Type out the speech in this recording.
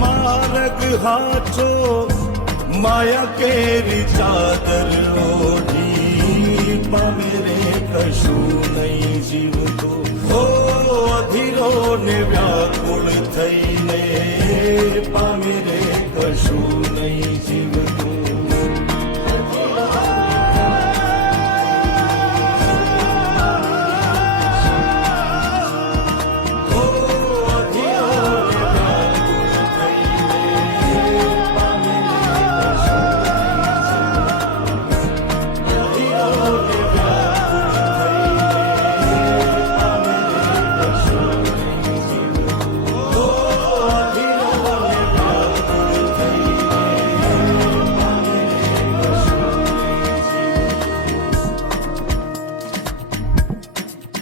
মারগ হাচো মায়া কে চাদর ওঠি পামে রে কশু নই জীব তো ও অধিরো নে ব্যাকুল থইলে পামে রে কশু নই জীব